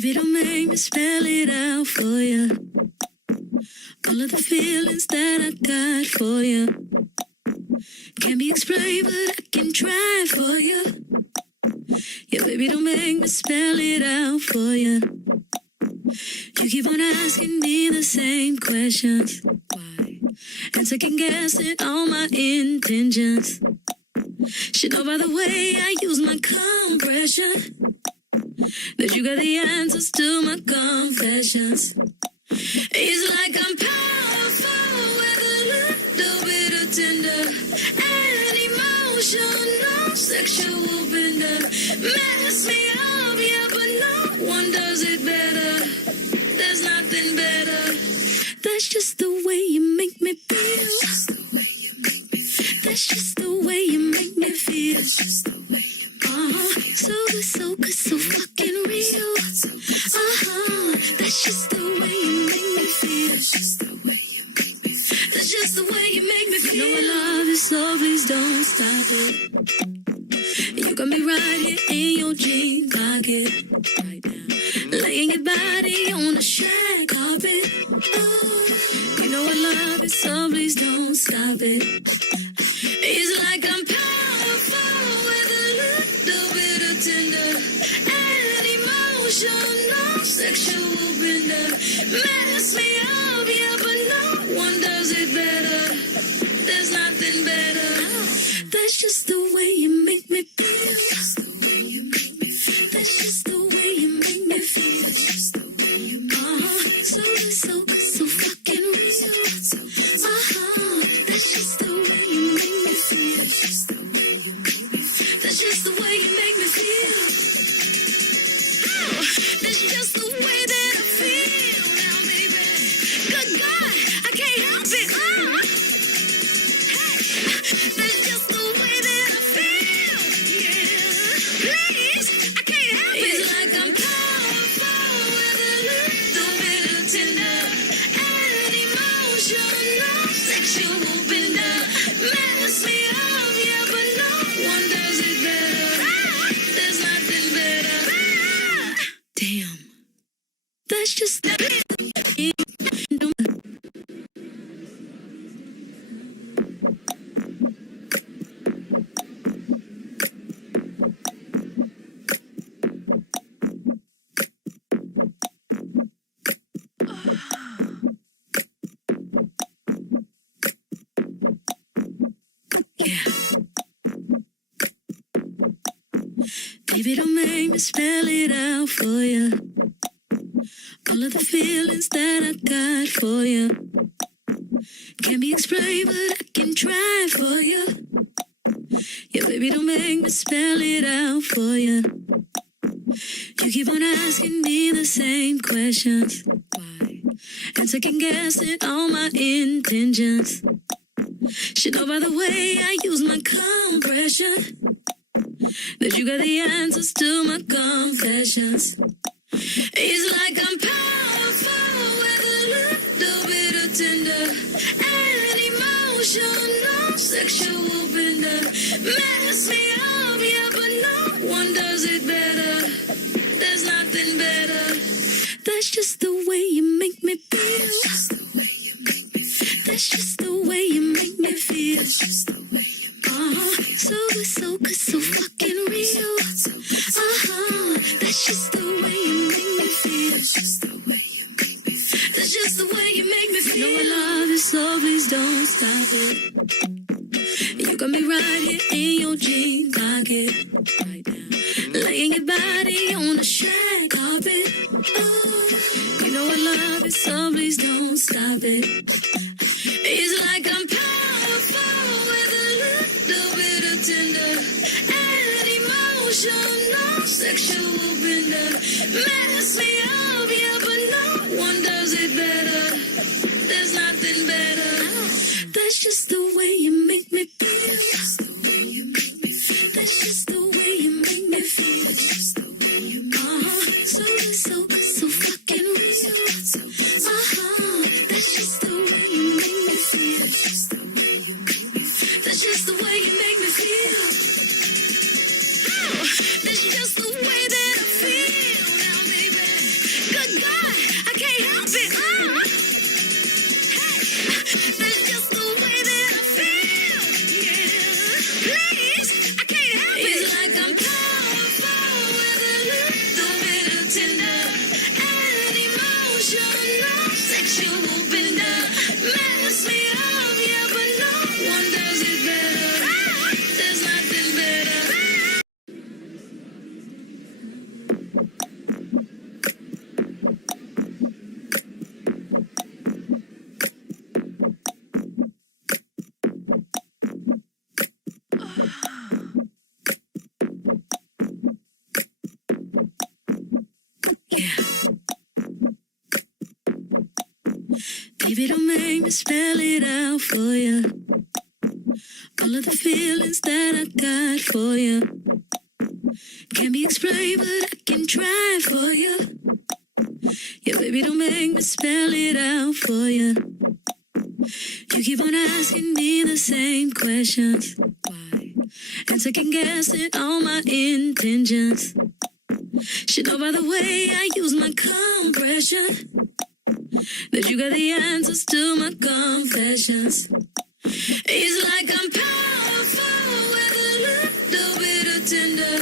Baby, don't make me spell it out for you. All of the feelings that I got for you can't be explained, but I can try for you. Yeah, baby, don't make me spell it out for you. You keep on asking me the same questions. Why? And second guessing all my intentions. Should know by the way I use my compression that you got the answers to my confessions. It's like I'm powerful with a little bit of tender and emotional sexual bender. Mess me up, yeah, but no one does it better. There's nothing better. That's just the way you make me feel. That's just the way you make me feel. So good, so good, so fucking real. That's just the way you make me feel. That's just the way you make me feel. You know I love you, so please don't stop it. You got me right here in your jean pocket right now, laying your body on the shag carpet. Oh, you know I love you, so please don't stop it. It's like I'm powerful with a little bit of tender and emotional sexual bender. Mess me up, yeah, but no one does it better. There's nothing better. That's just the way you make me feel. That's just the way you make me feel. So good, so good, so fucking real. That's just the way you make me feel. That's just the way you make me feel. That's just the way that I feel now, baby. Good God, I can't help it. Hey, that's just the way that I feel. Yeah, please, I can't help it. It's like I'm powerful with a little bit of tender and emotional sexual bender. Mess me up, yeah, but no one does it better. There's nothing better. Damn, that's just the yeah. Baby, don't make me spell it out for you. All of the feelings that I got for you can't be explained, but I can try for you. Yeah, baby, don't make me spell it out for you. You keep on asking me the same questions. Why? And second guessing all my intentions. Should know by the way I use my compression that you got the answers to my confessions. It's like I'm powerful with a little bit of tender and emotional sexual bender. Mess me up, yeah, but no one does it better. There's nothing better. That's just the way you make me feel. That's just the way you make me feel. So good, so fucking real. That's just the way you make me feel. That's just the way you make me feel. You know I love you, so please don't stop it. You got me right here in your jean pocket right now, laying your body on the shag carpet. Oh, you know I love you, so please don't stop it. It's like I'm powerful with a little bit of tender and emotional sexual bender. Mess me up, yeah, but no one does it better. There's nothing better. That's just the way you make me feel. That's just the way you make me feel. So good, so good, so fucking real. That's just the way you make me feel. That's just the way you make me feel. That's just the way that I feel now, baby. That's just the way that I feel. Yeah. Please, I can't help it. It's like I'm powerful with a little bit of tender and emotional sexual bender. Mess me up, yeah, but no one does it better. There's nothing better. Yeah. Baby, don't make me spell it out for you. All of the feelings that I got for you can't be explained, but I can try for you. Yeah, baby, don't make me spell it out for you. You keep on asking me the same questions. Why? And second guessing all my intentions. Should know by the way I use my compression that you got the answers to my confessions. It's like I'm powerful with a little bit of tender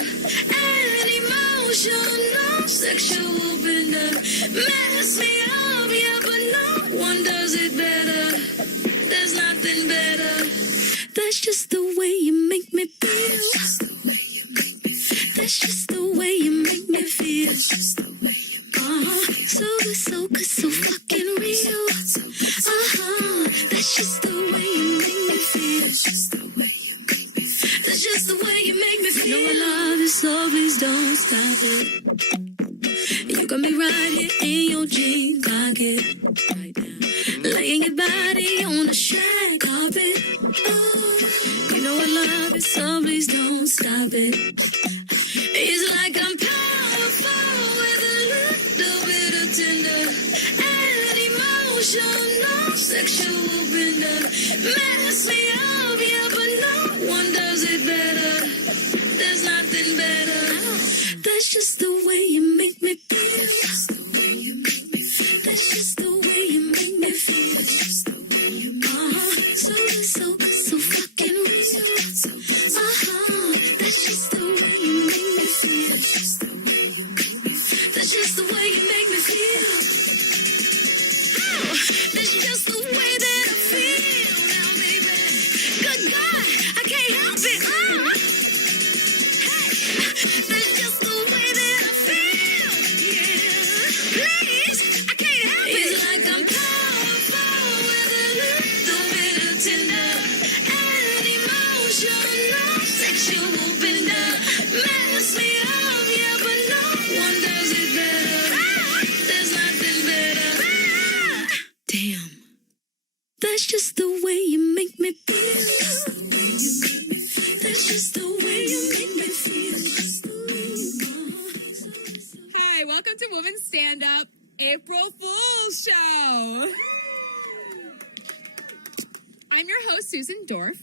and emotional sexual bender. Mess me up, yeah, but no one does it better. There's nothing better. That's just the way you make me feel. That's just the way you make me feel. So good, so good, so fucking real. That's just the way you make me feel. That's just the way you make me feel. You know I love you, so please don't stop it. You got me right here in your jean pocket, right now, laying your body on the shag carpet. Oh, you know I love you, so please don't stop it. It's like I'm powerful with a little bit of tender and emotional sexual bender. Mess me up, yeah, but no one does it better. There's nothing better. That's just the way you make me feel. That's just the way you make me feel. So good, so good, so fucking real. That's just the way you make me feel. That's just the way you make me feel. Oh, that's just the way that I feel now, baby. Good God, I can't help it. Hey, that's just the way that I feel. Yeah, please, I can't help it. It's like I'm powerful with a little bit of tender and emotional sexual bender. Mess me up, yeah, but no one does it better. There's nothing better. Damn, that's just the way you make me feel. That's just the way you make me feel. Hi, welcome to Women's Stand Up April Fool's Show. I'm your host, Susan Dorf.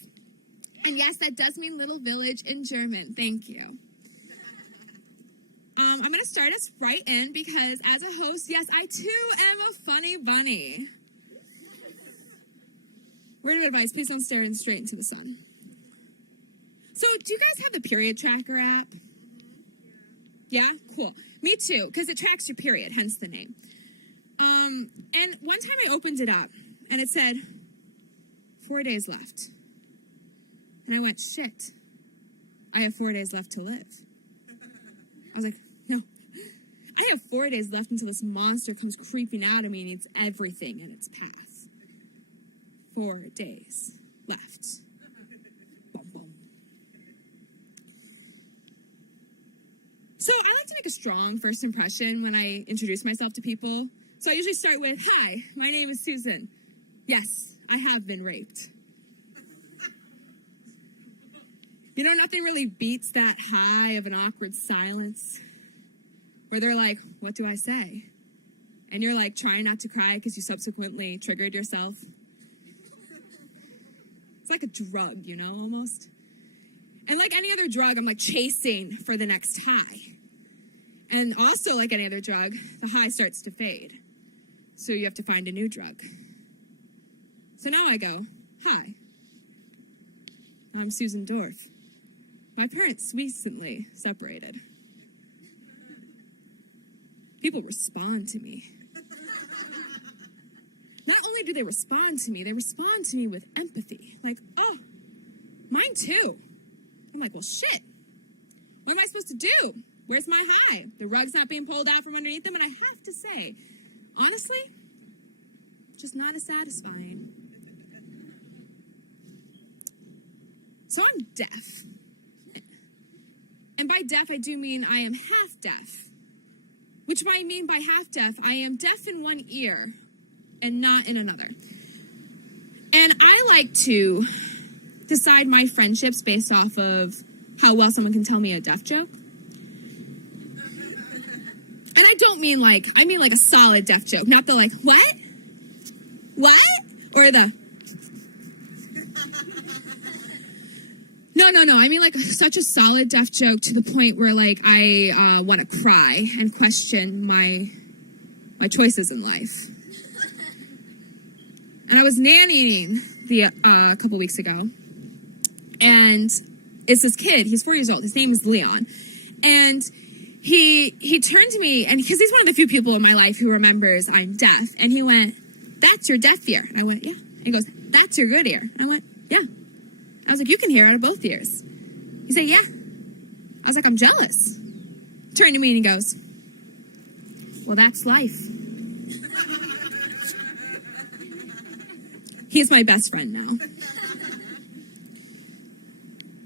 And yes, that does mean little village in German. Thank you. I'm going to start us right in because as a host, yes, I too am a funny bunny. Word of advice, please don't stare straight into the sun. So, do you guys have the period tracker app? Yeah? Cool. Me too, because it tracks your period, hence the name. And one time I opened it up, and it said, 4 days left. And I went, shit, I have 4 days left to live. I was like, no, I have 4 days left until this monster comes creeping out of me and eats everything in its path. 4 days left. Boom, boom. So I like to make a strong first impression when I introduce myself to people. So I usually start with, hi, my name is Susan. Yes, I have been raped. You know, nothing really beats that high of an awkward silence where they're like, what do I say? And you're like trying not to cry because you subsequently triggered yourself. It's like a drug, you know, almost. And like any other drug, I'm like chasing for the next high. And also like any other drug, the high starts to fade. So you have to find a new drug. So now I go, hi, I'm Susan Dorff. My parents recently separated. People respond to me. Not only do they respond to me with empathy. Like, oh, mine too. I'm like, well, shit. What am I supposed to do? Where's my high? The rug's not being pulled out from underneath them. And I have to say, honestly, just not as satisfying. So I'm deaf. And by deaf, I do mean I am half deaf. Which I mean by half deaf, I am deaf in one ear and not in another. And I like to decide my friendships based off of how well someone can tell me a deaf joke. And I don't mean like, I mean like a solid deaf joke. Not the like, what? What? Or the... No. I mean like such a solid deaf joke to the point where like I want to cry and question my choices in life. And I was nannying a couple weeks ago, and it's this kid. He's 4 years old. His name is Leon, and he turned to me, and because he's one of the few people in my life who remembers I'm deaf, and he went, "That's your deaf ear." And I went, "Yeah." And he goes, "That's your good ear." And I went, "Yeah." I was like, "You can hear out of both ears." He said, "Yeah." I was like, "I'm jealous." Turned to me and he goes, "Well, that's life." He's my best friend now.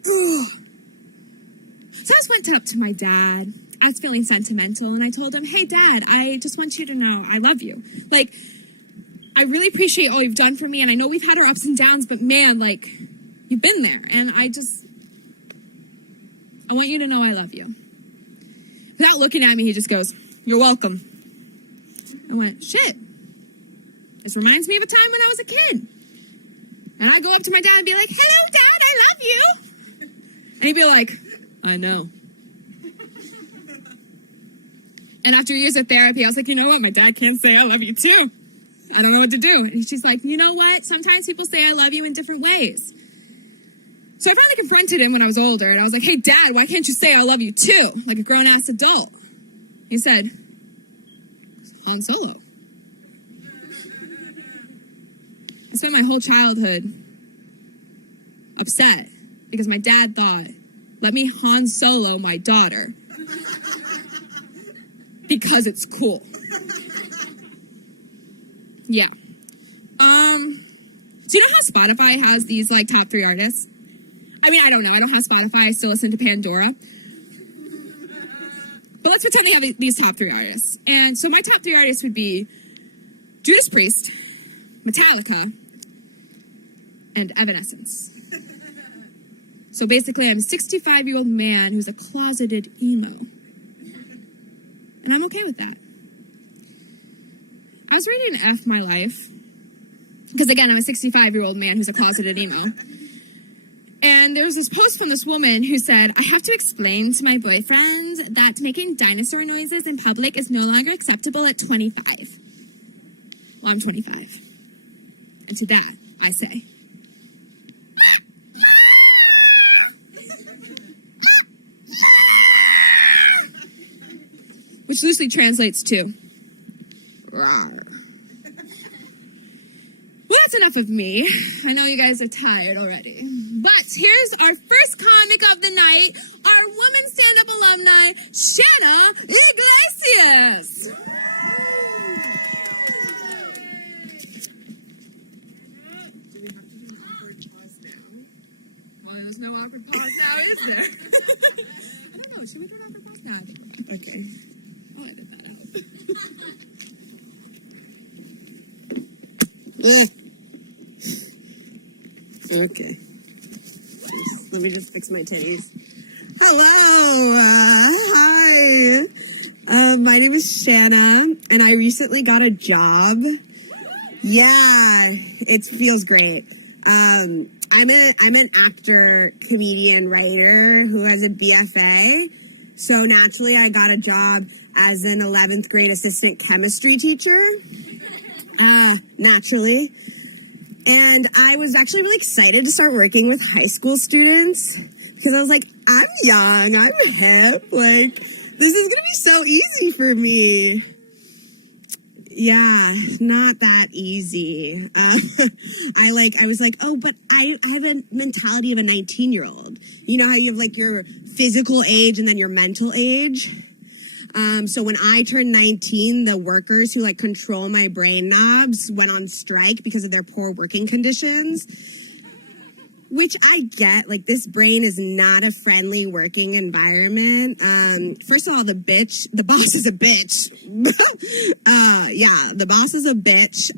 So I just went up to my dad. I was feeling sentimental, and I told him, "Hey, Dad, I just want you to know I love you. Like, I really appreciate all you've done for me, and I know we've had our ups and downs, but man, like, you've been there, and I want you to know I love you." Without looking at me, he just goes, "You're welcome." I went, shit. This reminds me of a time when I was a kid. And I go up to my dad and be like, "Hello, Dad, I love you." And he'd be like, "I know." And after years of therapy, I was like, you know what? My dad can't say I love you too. I don't know what to do. And she's like, you know what? Sometimes people say I love you in different ways. So I finally confronted him when I was older, and I was like, "Hey, Dad, why can't you say I love you too, like a grown-ass adult?" He said, "Han Solo." I spent my whole childhood upset because my dad thought, let me Han Solo my daughter because it's cool. Yeah. Do you know how Spotify has these like top 3 artists? I mean, I don't know. I don't have Spotify. I still listen to Pandora. But let's pretend they have these top 3 artists. And so my top 3 artists would be Judas Priest, Metallica, and Evanescence. So basically, I'm a 65-year-old man who's a closeted emo. And I'm okay with that. I was ready to F my life. Because again, I'm a 65-year-old man who's a closeted emo. And there was this post from this woman who said, "I have to explain to my boyfriend that making dinosaur noises in public is no longer acceptable at 25. Well, I'm 25. And to that, I say, which loosely translates to, rawr. Well, that's enough of me. I know you guys are tired already. But here's our first comic of the night, our woman stand-up alumni, Shanna Iglesias. Do we have to do an awkward pause now? Well, there's no awkward pause now, is there? I don't know. Should we do an awkward pause now? Okay. I'll edit that out. Okay. Let me just fix my titties. Hello. Hi. My name is Shanna, and I recently got a job. Yeah, it feels great. I'm an actor, comedian, writer who has a BFA. So naturally, I got a job as an 11th grade assistant chemistry teacher. Naturally. And I was actually really excited to start working with high school students because I was like, I'm young, I'm hip, like, this is gonna be so easy for me. Yeah, not that easy. I was like, oh, but I have a mentality of a 19-year-old. You know how you have like your physical age and then your mental age? So when I turned 19, the workers who like control my brain knobs went on strike because of their poor working conditions. Which I get, like, this brain is not a friendly working environment. First of all, the boss is a bitch. Yeah, the boss is a bitch.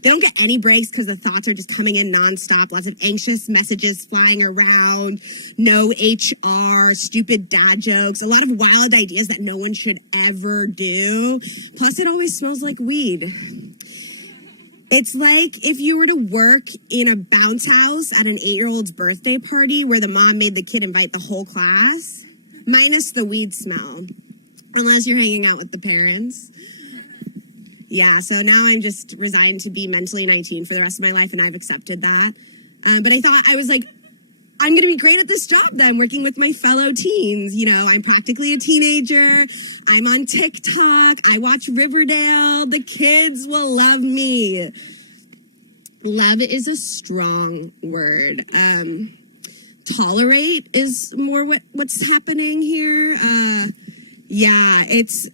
They don't get any breaks because the thoughts are just coming in nonstop. Lots of anxious messages flying around, no HR, stupid dad jokes, a lot of wild ideas that no one should ever do. Plus, it always smells like weed. It's like if you were to work in a bounce house at an 8-year-old's birthday party where the mom made the kid invite the whole class, minus the weed smell, unless you're hanging out with the parents. Yeah, so now I'm just resigned to be mentally 19 for the rest of my life, and I've accepted that. But I was like, I'm going to be great at this job then, working with my fellow teens. You know, I'm practically a teenager. I'm on TikTok. I watch Riverdale. The kids will love me. Love is a strong word. Tolerate is more what's happening here. Yeah, it's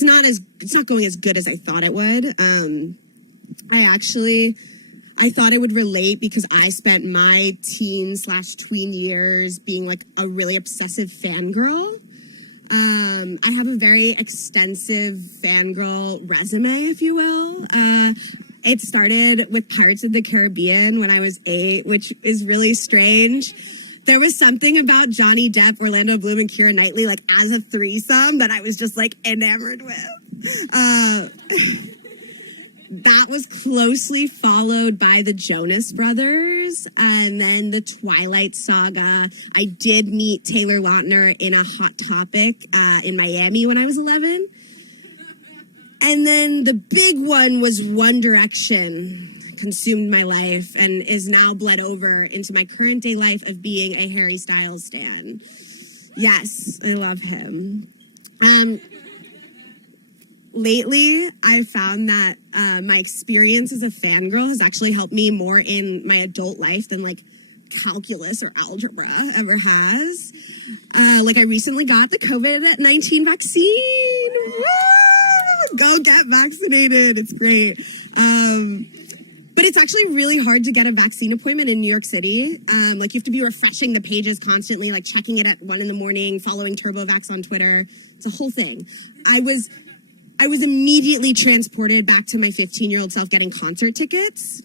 not going as good as I thought it would. I thought it would relate because I spent my teen/tween years being like a really obsessive fangirl. I have a very extensive fangirl resume, if you will. It started with Pirates of the Caribbean when I was 8, which is really strange. There was something about Johnny Depp, Orlando Bloom, and Keira Knightley, like as a threesome, that I was just like enamored with. That was closely followed by the Jonas Brothers and then the Twilight Saga. I did meet Taylor Lautner in a Hot Topic in Miami when I was 11. And then the big one was One Direction, consumed my life and is now bled over into my current day life of being a Harry Styles stan. Yes, I love him. Lately, I've found that my experience as a fangirl has actually helped me more in my adult life than like calculus or algebra ever has. Like I recently got the COVID-19 vaccine. Woo! Go get vaccinated. It's great. But it's actually really hard to get a vaccine appointment in New York City. Like you have to be refreshing the pages constantly, like checking it at 1 a.m, following TurboVax on Twitter. It's a whole thing. I was immediately transported back to my 15-year-old self getting concert tickets.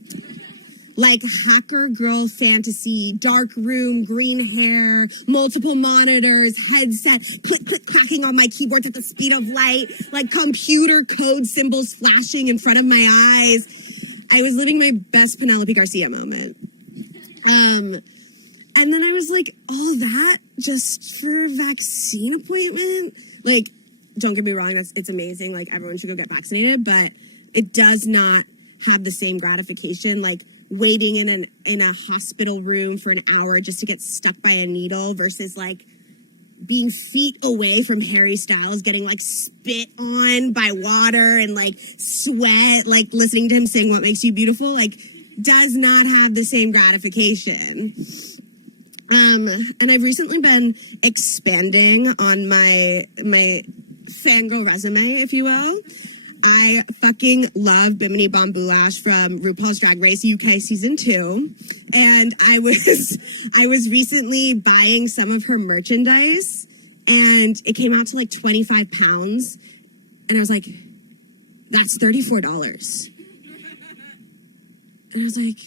Like hacker girl fantasy, dark room, green hair, multiple monitors, headset, click, click, clacking on my keyboards at the speed of light, like computer code symbols flashing in front of my eyes. I was living my best Penelope Garcia moment. And then I was like, all that just for a vaccine appointment? Like, don't get me wrong, it's amazing. Like, everyone should go get vaccinated, but it does not have the same gratification. Like, waiting in a hospital room for an hour just to get stuck by a needle versus, like, being feet away from Harry Styles, getting, like, spit on by water and, like, sweat, like, listening to him sing What Makes You Beautiful, like, does not have the same gratification. And I've recently been expanding on my fangirl resume, if you will. I fucking love Bimini Bon Boulash from RuPaul's Drag Race UK Season 2. And I was recently buying some of her merchandise, and it came out to like 25 pounds. And I was like, that's $34. And I was like,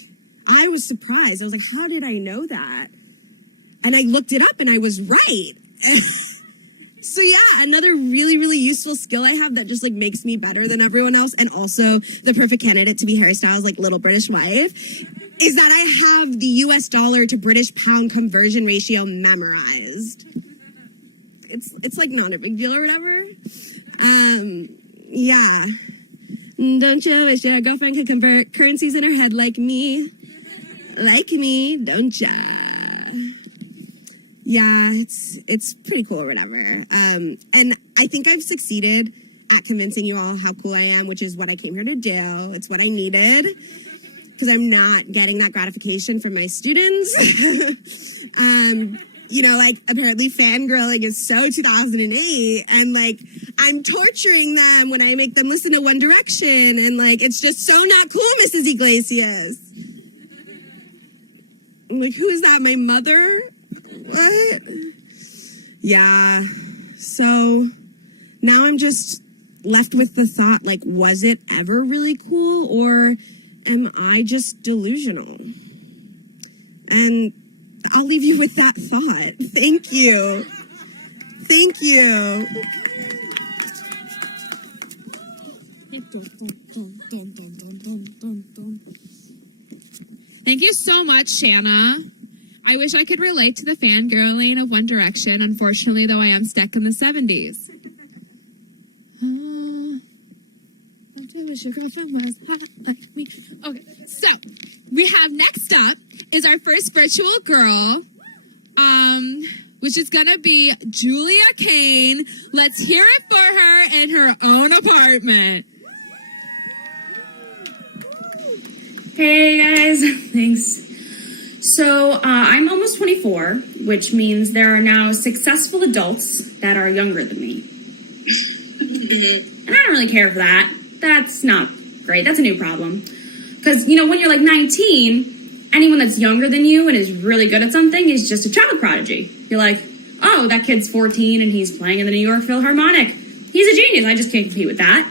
I was surprised. I was like, how did I know that? And I looked it up and I was right. So yeah, another really, really useful skill I have that just like makes me better than everyone else, and also the perfect candidate to be Harry Styles' like little British wife, is that I have the US dollar to British pound conversion ratio memorized. It's like not a big deal or whatever. Yeah. Don't you wish your girlfriend could convert currencies in her head like me? Like me, don't ya? Yeah, it's pretty cool or whatever. And I think I've succeeded at convincing you all how cool I am, which is what I came here to do. It's what I needed because I'm not getting that gratification from my students. You know, like, apparently fangirling is so 2008, and, like, I'm torturing them when I make them listen to One Direction, and, like, it's just so not cool, Mrs. Iglesias. I'm like, who is that, my mother? What? Yeah, so now I'm just left with the thought, like, was it ever really cool, or am I just delusional? And I'll leave you with that thought. Thank you. Thank you. Thank you so much, Shanna. I wish I could relate to the fangirling of One Direction. Unfortunately, though, I am stuck in the 70s. Don't you wish your girlfriend was hot like me? Okay, so we have next up is our first virtual girl, which is gonna be Julia Kane. Let's hear it for her in her own apartment. Hey guys, thanks. So I'm almost 24, which means there are now successful adults that are younger than me. And I don't really care for that. That's not great. That's a new problem. Because, you know, when you're like 19, anyone that's younger than you and is really good at something is just a child prodigy. You're like, oh, that kid's 14 and he's playing in the New York Philharmonic. He's a genius. I just can't compete with that.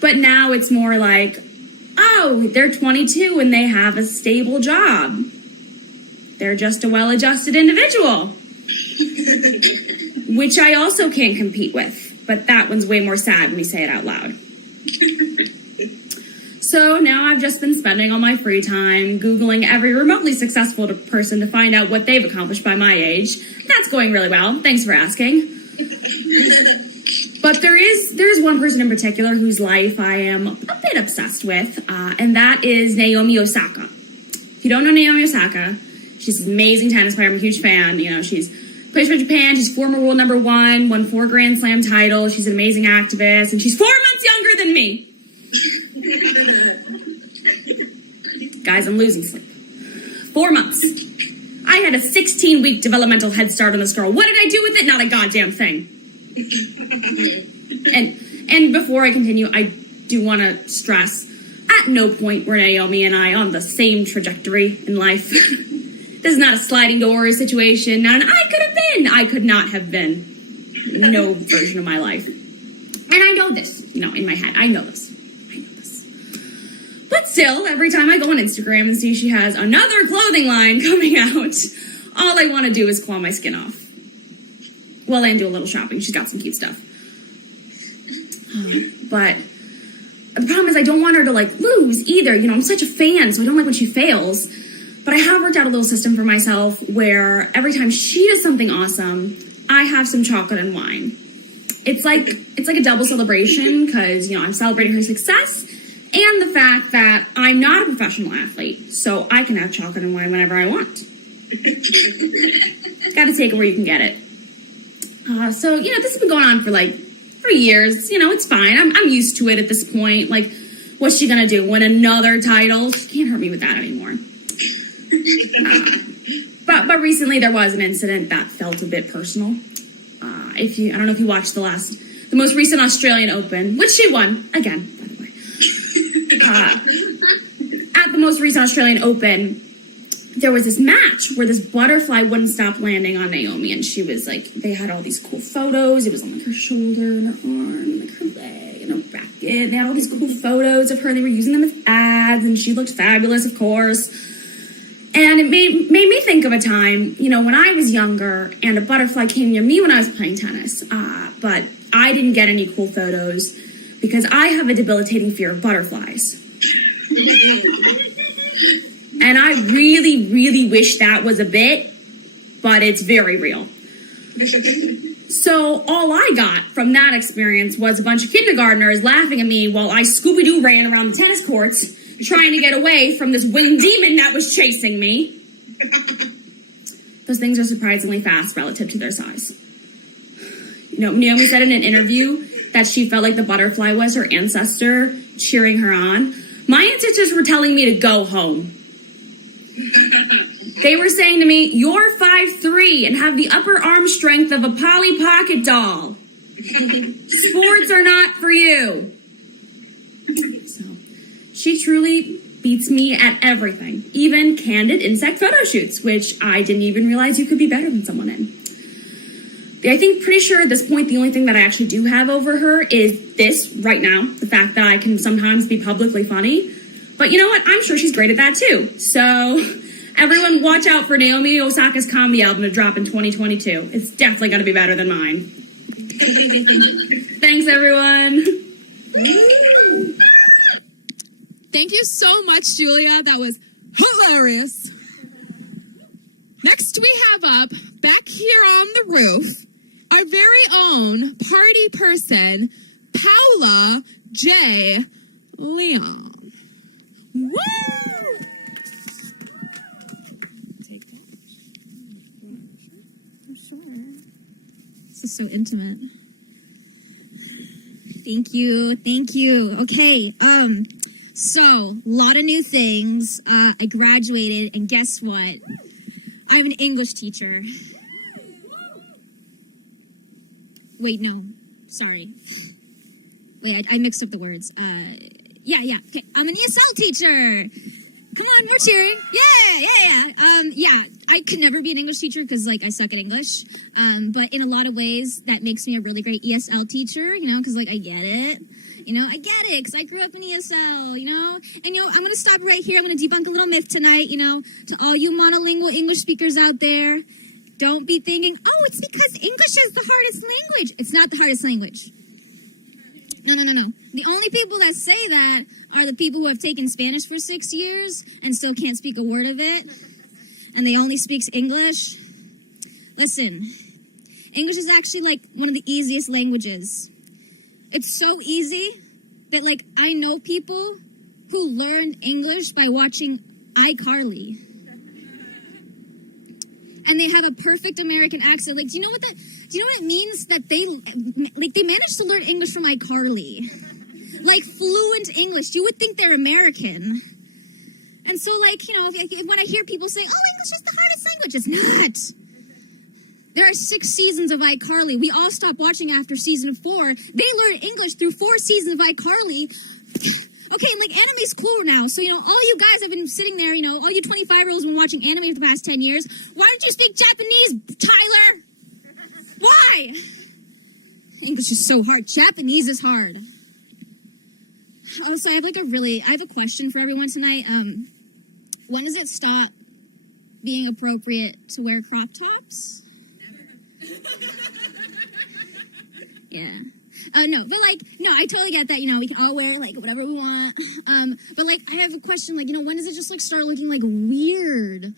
But now it's more like, oh, they're 22 and they have a stable job. They're just a well-adjusted individual. Which I also can't compete with. But that one's way more sad when we say it out loud. So now I've just been spending all my free time Googling every remotely successful person to find out what they've accomplished by my age. That's going really well. Thanks for asking. But there is one person in particular whose life I am a bit obsessed with, and that is Naomi Osaka. If you don't know Naomi Osaka, she's an amazing tennis player. I'm a huge fan. You know, she's plays for Japan. She's former world number 1, won 4 Grand Slam titles. She's an amazing activist, and she's 4 months younger than me. Guys, I'm losing sleep. 4 months. I had a 16-week developmental head start on this girl. What did I do with it? Not a goddamn thing. And before I continue, I do want to stress, at no point were Naomi and I on the same trajectory in life. This is not a sliding doors situation. Not an I could have been. I could not have been. No version of my life. And I know this, you know, in my head. I know this. But still, every time I go on Instagram and see she has another clothing line coming out, all I want to do is claw my skin off. Well, and do a little shopping. She's got some cute stuff. But the problem is I don't want her to, like, lose either. You know, I'm such a fan, so I don't like when she fails. But I have worked out a little system for myself where every time she does something awesome, I have some chocolate and wine. It's like a double celebration because, you know, I'm celebrating her success and the fact that I'm not a professional athlete, so I can have chocolate and wine whenever I want. Gotta take it where you can get it. So, you know, this has been going on for like 3 years. You know, it's fine. I'm used to it at this point. Like, what's she gonna do? Win another title? She can't hurt me with that anymore. But recently there was an incident that felt a bit personal. I don't know if you watched the most recent Australian Open, which she won again, by the way. At the most recent Australian Open, there was this match where this butterfly wouldn't stop landing on Naomi, and she was like, they had all these cool photos. It was on like her shoulder and her arm and like her leg and her bracket. They had all these cool photos of her. They were using them as ads, and she looked fabulous, of course. And it made me think of a time, you know, when I was younger and a butterfly came near me when I was playing tennis. But I didn't get any cool photos because I have a debilitating fear of butterflies. And I really, really wish that was a bit, but it's very real. So all I got from that experience was a bunch of kindergartners laughing at me while I Scooby-Doo ran around the tennis courts trying to get away from this wind demon that was chasing me. Those things are surprisingly fast relative to their size. You know, Naomi said in an interview that she felt like the butterfly was her ancestor cheering her on. My ancestors were telling me to go home. They were saying to me, you're 5'3" and have the upper arm strength of a Polly Pocket doll. Sports are not for you. So, she truly beats me at everything, even candid insect photo shoots, which I didn't even realize you could be better than someone in. I think pretty sure at this point the only thing that I actually do have over her is this right now, the fact that I can sometimes be publicly funny. But you know what? I'm sure she's great at that too. So everyone watch out for Naomi Osaka's comedy album to drop in 2022. It's definitely going to be better than mine. Thanks, everyone. Thank you so much, Julia. That was hilarious. Next, we have up, back here on the roof, our very own party person, Paula J. Leon. Woo! This is so intimate. Thank you. Okay, so, a lot of new things. I graduated, and guess what? I'm an English teacher. Wait, no. Sorry. Wait, I mixed up the words. Yeah. Okay, I'm an ESL teacher. Come on, we're cheering. Yeah. I could never be an English teacher because, I suck at English. But in a lot of ways, that makes me a really great ESL teacher, because, I get it. I get it because I grew up in ESL, And, I'm going to stop right here. I'm going to debunk a little myth tonight, to all you monolingual English speakers out there. Don't be thinking, oh, it's because English is the hardest language. It's not the hardest language. No. The only people that say that are the people who have taken Spanish for 6 years and still can't speak a word of it. And they only speak English. Listen, English is actually, one of the easiest languages. It's so easy that, I know people who learned English by watching iCarly. And they have a perfect American accent. Do you know what it means that they managed to learn English from iCarly? Fluent English. You would think they're American. And so, when I hear people say, oh, English is the hardest language, it's not. There are 6 seasons of iCarly. We all stopped watching after season 4. They learned English through 4 seasons of iCarly. Okay, and anime's cool now. So, all you guys have been sitting there, all you 25-year-olds have been watching anime for the past 10 years. Why don't you speak Japanese, Tyler? Why? English is so hard. Japanese is hard. Oh, so I have I have a question for everyone tonight. When does it stop being appropriate to wear crop tops? Yeah. No, I totally get that, we can all wear, whatever we want. But, I have a question, when does it just, start looking, weird,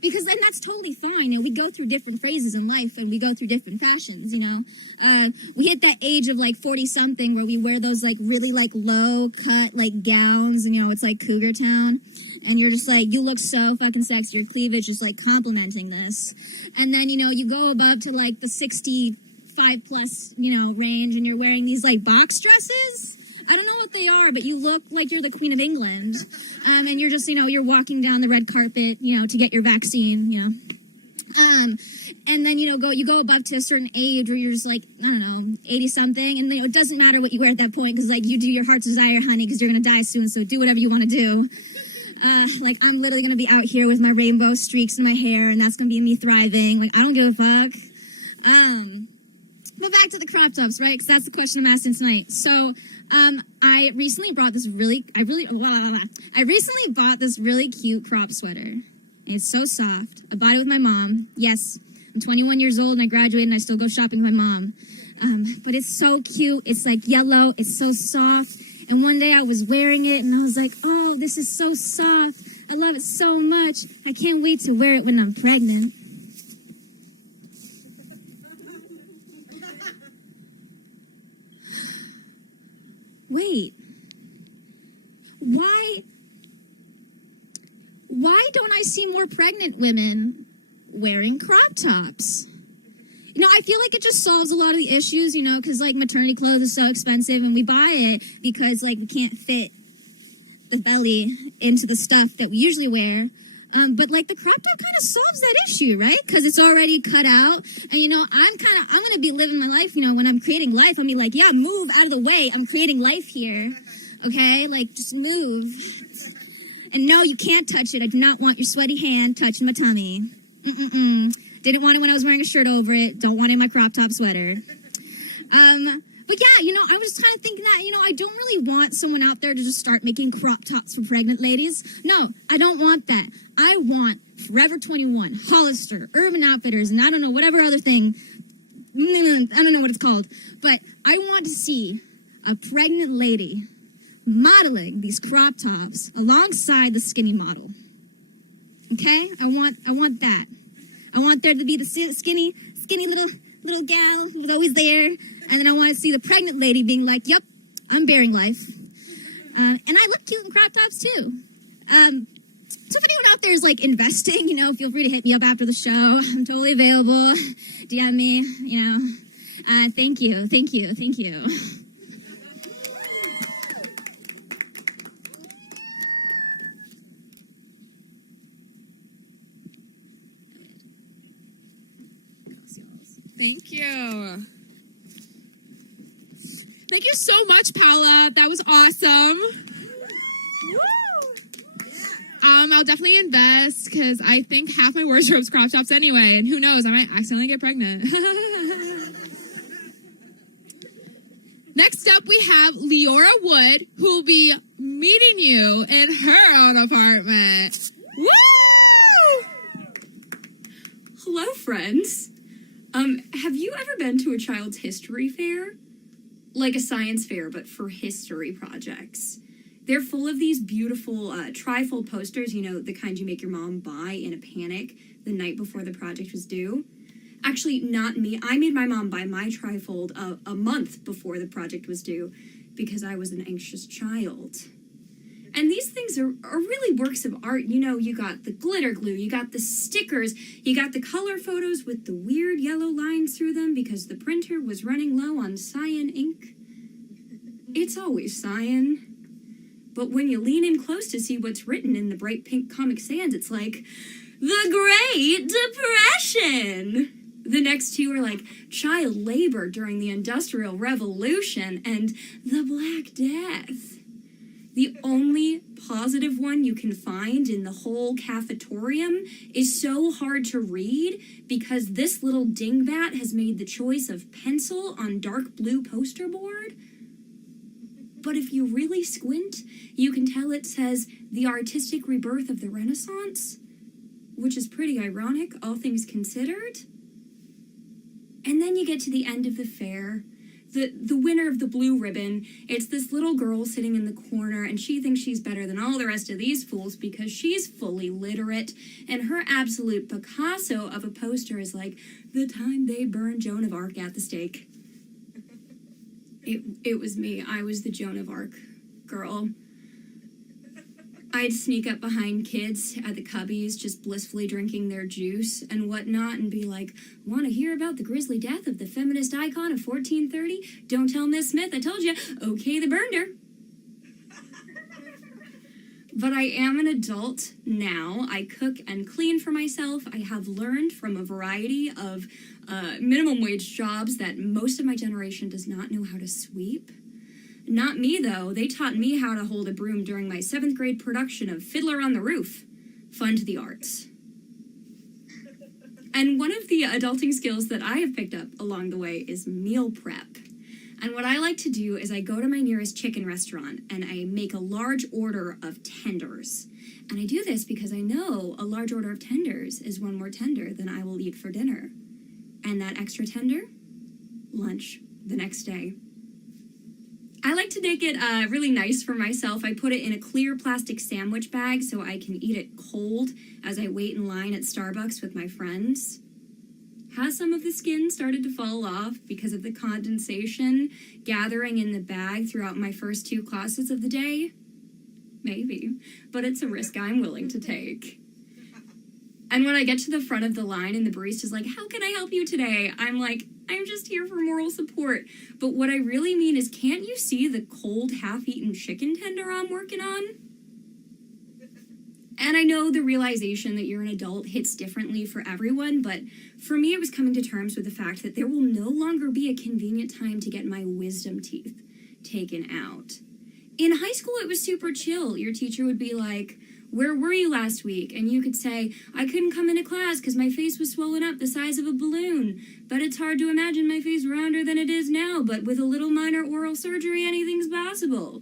Because, and that's totally fine, we go through different phases in life, and we go through different fashions, We hit that age of, 40-something where we wear those, really, low-cut, gowns, and, it's, Cougar Town. And you're just you look so fucking sexy. Your cleavage is, complimenting this. And then, you go above to, the 65+ range, and you're wearing these box dresses. I don't know what they are, but you look like you're the Queen of England. And you're just, you're walking down the red carpet, to get your vaccine, And then, you go above to a certain age where you're just 80-something. And, it doesn't matter what you wear at that point because, you do your heart's desire, honey, because you're going to die soon. So do whatever you want to do. I'm literally going to be out here with my rainbow streaks in my hair, and that's going to be me thriving. I don't give a fuck. But back to the crop tops, right? Because that's the question I'm asking tonight. So, I recently bought this really cute crop sweater. It's so soft. I bought it with my mom. Yes, I'm 21 years old and I graduated and I still go shopping with my mom. But it's so cute. It's yellow. It's so soft. And one day I was wearing it and I was like, oh, this is so soft. I love it so much. I can't wait to wear it when I'm pregnant. Wait. Why don't I see more pregnant women wearing crop tops? You know, I feel like it just solves a lot of the issues, you know, because, like, maternity clothes is so expensive, and we buy it because, like, we can't fit the belly into the stuff that we usually wear. But, like, the crop top kind of solves that issue, right? Because it's already cut out. And, you know, I'm going to be living my life, you know, when I'm creating life, I'll be like, yeah, move out of the way. I'm creating life here. Okay? Like, just move. And no, you can't touch it. I do not want your sweaty hand touching my tummy. Didn't want it when I was wearing a shirt over it. Don't want it in my crop top sweater. But yeah, you know, I was kind of thinking that, you know, I don't really want someone out there to just start making crop tops for pregnant ladies. No, I don't want that. I want Forever 21, Hollister, Urban Outfitters, and I don't know, whatever other thing. I don't know what it's called. But I want to see a pregnant lady modeling these crop tops alongside the skinny model. Okay? I want that. I want there to be the skinny little gal who's always there. And then I want to see the pregnant lady being like, yep, I'm bearing life. And I look cute in crop tops too. So if anyone out there is like investing, you know, feel free to hit me up after the show. I'm totally available. DM me, you know. Thank you. Thank you. Thank you so much, Paula. That was awesome. I'll definitely invest because I think half my wardrobe's crop tops anyway, and who knows, I might accidentally get pregnant. Next up, we have Leora Wood, who will be meeting you in her own apartment. Woo! Hello, friends. Have you ever been to a child's history fair? Like a science fair, but for history projects. They're full of these beautiful trifold posters, you know, the kind you make your mom buy in a panic the night before the project was due. Actually, not me. I made my mom buy my trifold a month before the project was due because I was an anxious child. And these things are really works of art. You know, you got the glitter glue, you got the stickers, you got the color photos with the weird yellow lines through them because the printer was running low on cyan ink. It's always cyan. But when you lean in close to see what's written in the bright pink Comic Sans, it's like, the Great Depression! The next two are like child labor during the Industrial Revolution and the Black Death. The only positive one you can find in the whole cafetorium is so hard to read because this little dingbat has made the choice of pencil on dark blue poster board. But if you really squint, you can tell it says the artistic rebirth of the Renaissance, which is pretty ironic, all things considered. And then you get to the end of the fair. The winner of the blue ribbon, it's this little girl sitting in the corner, and she thinks she's better than all the rest of these fools because she's fully literate, and her absolute Picasso of a poster is like, the time they burned Joan of Arc at the stake. It was me. I was the Joan of Arc girl. I'd sneak up behind kids at the Cubbies just blissfully drinking their juice and whatnot and be like, want to hear about the grisly death of the feminist icon of 1430? Don't tell Miss Smith I told you. Okay, they burned her. But I am an adult now. I cook and clean for myself. I have learned from a variety of minimum wage jobs that most of my generation does not know how to sweep. Not me, though. They taught me how to hold a broom during my 7th grade production of Fiddler on the Roof. Fund the arts. And one of the adulting skills that I have picked up along the way is meal prep. And what I like to do is I go to my nearest chicken restaurant and I make a large order of tenders. And I do this because I know a large order of tenders is one more tender than I will eat for dinner. And that extra tender, lunch the next day. I like to make it really nice for myself. I put it in a clear plastic sandwich bag so I can eat it cold as I wait in line at Starbucks with my friends. Has some of the skin started to fall off because of the condensation gathering in the bag throughout my first 2 classes of the day? Maybe, but it's a risk I'm willing to take. And when I get to the front of the line and the barista's like, how can I help you today? I'm like, I'm just here for moral support. But what I really mean is, can't you see the cold, half-eaten chicken tender I'm working on? And I know the realization that you're an adult hits differently for everyone, but for me it was coming to terms with the fact that there will no longer be a convenient time to get my wisdom teeth taken out. In high school it was super chill. Your teacher would be like, where were you last week? And you could say, I couldn't come into class because my face was swollen up the size of a balloon. But it's hard to imagine my face rounder than it is now, but with a little minor oral surgery, anything's possible.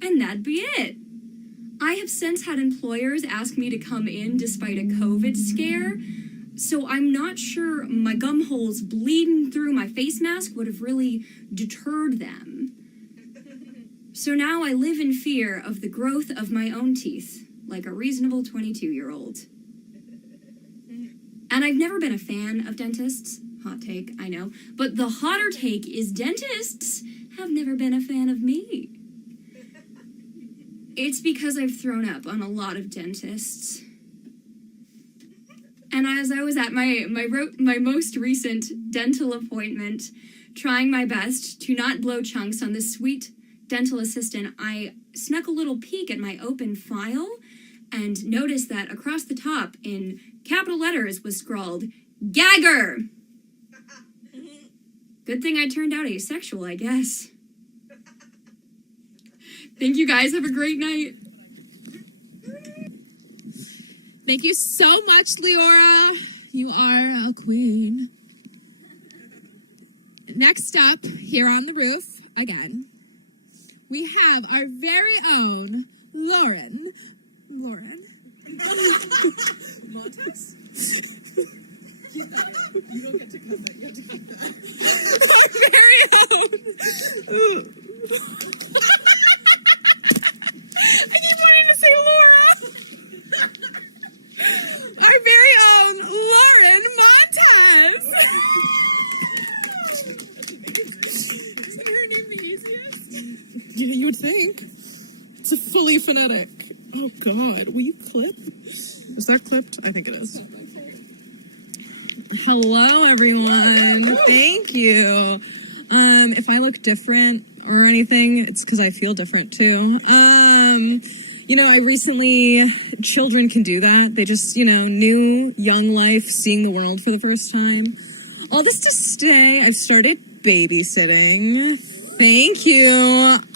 And that'd be it. I have since had employers ask me to come in despite a COVID scare, so I'm not sure my gum holes bleeding through my face mask would have really deterred them. So now I live in fear of the growth of my own teeth, like a reasonable 22-year-old. And I've never been a fan of dentists. Hot take, I know. But the hotter take is dentists have never been a fan of me. It's because I've thrown up on a lot of dentists. And as I was at my most recent dental appointment, trying my best to not blow chunks on this sweet dental assistant, I snuck a little peek at my open file and noticed that across the top in capital letters was scrawled, Gagger! Good thing I turned out asexual, I guess. Thank you guys. Have a great night. Thank you so much, Leora. You are a queen. Next up, here on the roof, again, we have our very own Lauren. Lauren? Montes? You don't get to cut that. You have to cut that. Our very own. I keep wanting to say Laura. Our very own Lauren Montes. Isn't her name the easiest? Yeah, you would think. It's a fully phonetic. Oh, God. Will you clip? Is that clipped? I think it is. Hello, everyone. Thank you. If I look different or anything, it's because I feel different, too. I recently, children can do that. They just, new, young life, seeing the world for the first time. All this to say, I've started babysitting. Thank you.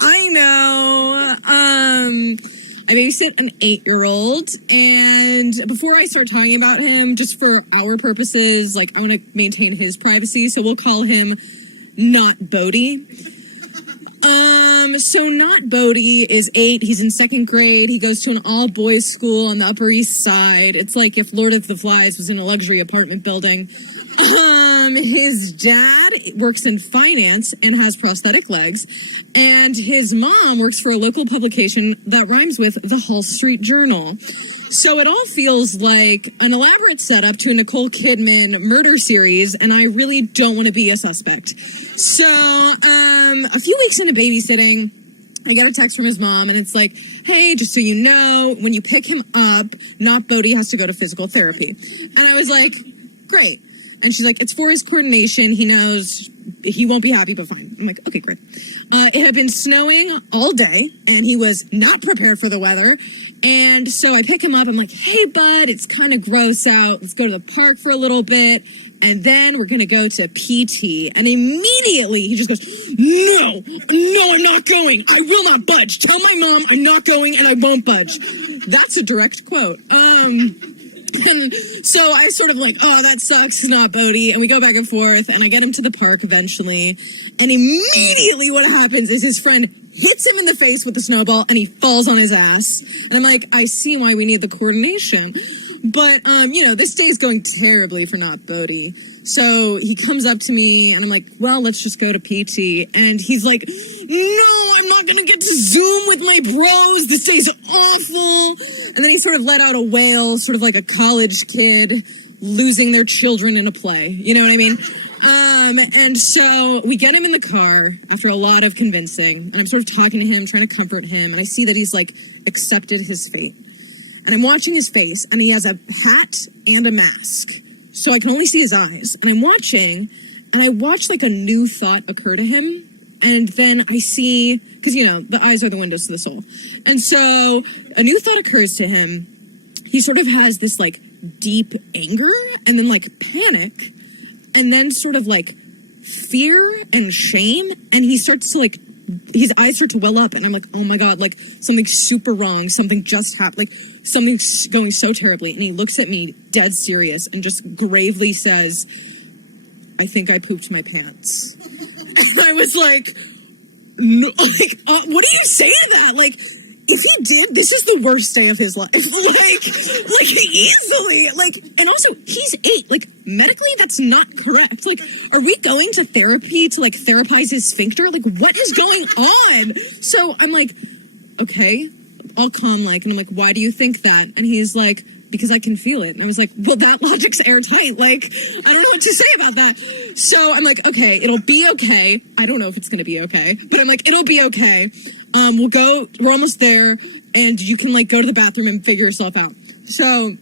I know. I babysit an 8-year-old, and before I start talking about him, just for our purposes, I want to maintain his privacy, so we'll call him Not Bodie. So Not Bodie is 8. He's in 2nd grade. He goes to an all-boys school on the Upper East Side. It's like if Lord of the Flies was in a luxury apartment building. His dad works in finance and has prosthetic legs, and his mom works for a local publication that rhymes with the Hall Street Journal. So it all feels like an elaborate setup to a Nicole Kidman murder series, and I really don't want to be a suspect. So, a few weeks into babysitting, I got a text from his mom, and it's like, hey, just so you know, when you pick him up, Not Bodie has to go to physical therapy. And I was like, great. And she's like, it's for his coordination. He knows he won't be happy, but fine. I'm like, okay, great. It had been snowing all day, and he was not prepared for the weather. And so I pick him up. I'm like, hey, bud, it's kind of gross out. Let's go to the park for a little bit. And then we're going to go to PT. And immediately he just goes, no, I'm not going. I will not budge. Tell my mom I'm not going and I won't budge. That's a direct quote. And so I was sort of like, oh, that sucks, Not Bodie. And we go back and forth, and I get him to the park eventually. And immediately what happens is his friend hits him in the face with the snowball, and he falls on his ass. And I'm like, I see why we need the coordination. But, this day is going terribly for Not Bodie. So he comes up to me, and I'm like, well, let's just go to PT. And he's like, no, I'm not going to get to Zoom with my bros. This day's awful. And then he sort of let out a wail, sort of like a college kid. losing their children in a play. You know what I mean? And so we get him in the car after a lot of convincing, and I'm sort of talking to him, trying to comfort him, and I see that he's like accepted his fate. And I'm watching his face, and he has a hat and a mask, so I can only see his eyes. And I'm watching, and I watch like a new thought occur to him, and then I see, because you know, the eyes are the windows to the soul. And so a new thought occurs to him. He sort of has this like deep anger, and then like panic, and then sort of like fear and shame, and he starts to like, his eyes start to well up, and I'm like, oh my God, like something's super wrong, something just happened, like something's going so terribly. And he looks at me dead serious and just gravely says, I think I pooped my pants. And I was like, no, like, what do you say to that? Like, if he did, this is the worst day of his life. like easily. Like, and also he's 8. Like, medically, that's not correct. Like, are we going to therapy to like therapize his sphincter? Like, what is going on? So I'm like, okay, all calm, like, and I'm like, why do you think that? And he's like, because I can feel it. And I was like, well, that logic's airtight. Like, I don't know what to say about that. So I'm like, okay, it'll be okay. I don't know if it's going to be okay, but I'm like, it'll be okay. We're almost there, and you can like go to the bathroom and figure yourself out. So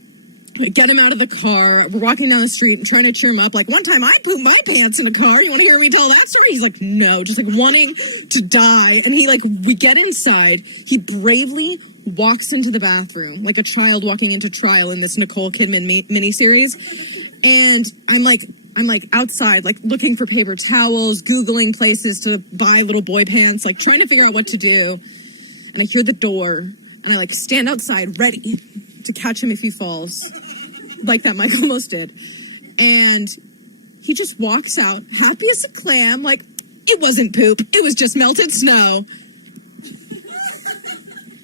I get him out of the car. We're walking down the street and trying to cheer him up. Like, one time I pooped my pants in a car. You want to hear me tell that story? He's like, no, just like wanting to die. And he like, we get inside. He bravely walks into the bathroom like a child walking into trial in this Nicole Kidman miniseries. And I'm like outside, like looking for paper towels, Googling places to buy little boy pants, like trying to figure out what to do. And I hear the door, and I like stand outside ready to catch him if he falls, like that Mike almost did. And he just walks out, happy as a clam, like, it wasn't poop, it was just melted snow.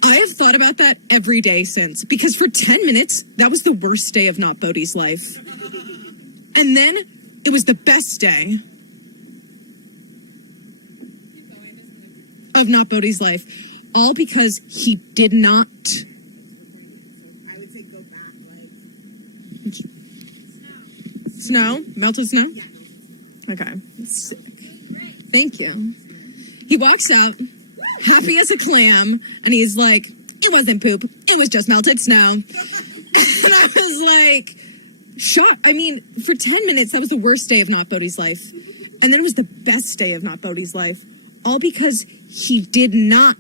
I have thought about that every day since, because for 10 minutes, that was the worst day of Not Bodhi's life. And then it was the best day of Not Bodhi's life, all because he did not. I would say go back, like Snow? Melted snow? Okay. Thank you. He walks out, happy as a clam, and he's like, it wasn't poop, it was just melted snow. And I was like, shocked. I mean, for 10 minutes, that was the worst day of Not Bodhi's life. And then it was the best day of Not Bodhi's life, all because he did not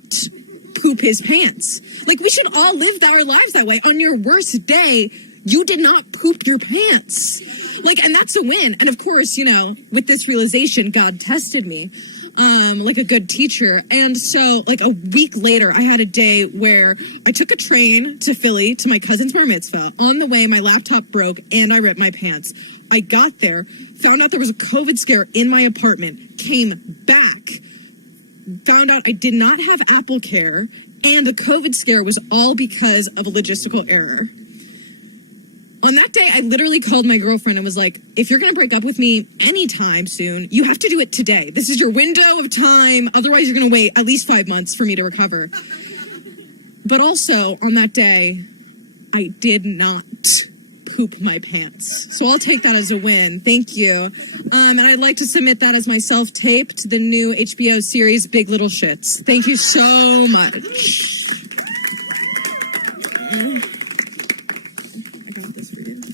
poop his pants. Like, we should all live our lives that way. On your worst day, you did not poop your pants. Like, and that's a win. And of course, you know, with this realization, God tested me. Like a good teacher. And so like a week later, I had a day where I took a train to Philly to my cousin's bar mitzvah. On the way, my laptop broke and I ripped my pants. I got there, found out there was a COVID scare in my apartment, came back, found out I did not have Apple Care, and the COVID scare was all because of a logistical error. On that day, I literally called my girlfriend and was like, if you're going to break up with me anytime soon, you have to do it today. This is your window of time. Otherwise, you're going to wait at least 5 months for me to recover. But also, on that day, I did not poop my pants. So I'll take that as a win. Thank you. And I'd like to submit that as my self-tape to the new HBO series, Big Little Shits. Thank you so much.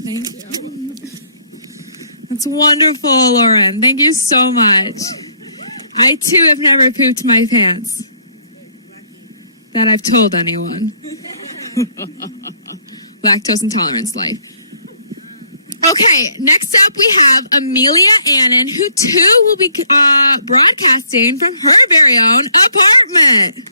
Thank you. That's wonderful, Lauren. Thank you so much. I, too, have never pooped my pants. That I've told anyone. Lactose intolerance life. Okay, next up we have Amelia Annan, who, too, will be broadcasting from her very own apartment.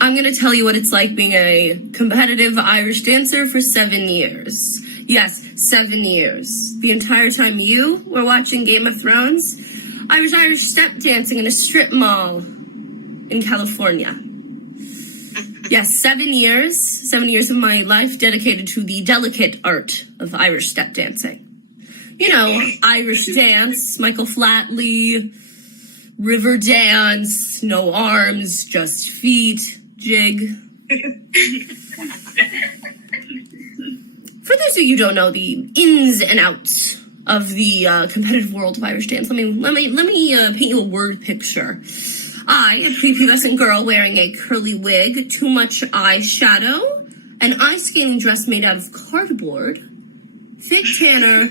I'm going to tell you what it's like being a competitive Irish dancer for 7 years. Yes, 7 years. The entire time you were watching Game of Thrones, I was Irish step dancing in a strip mall in California. Yes, 7 years. 7 years of my life dedicated to the delicate art of Irish step dancing. You know, Irish dance, Michael Flatley, river dance, no arms, just feet, jig, For those of you who don't know the ins and outs of the competitive world of Irish dance, let me paint you a word picture. I, a prepubescent girl wearing a curly wig, too much eyeshadow, an ice skating dress made out of cardboard, fake tanner,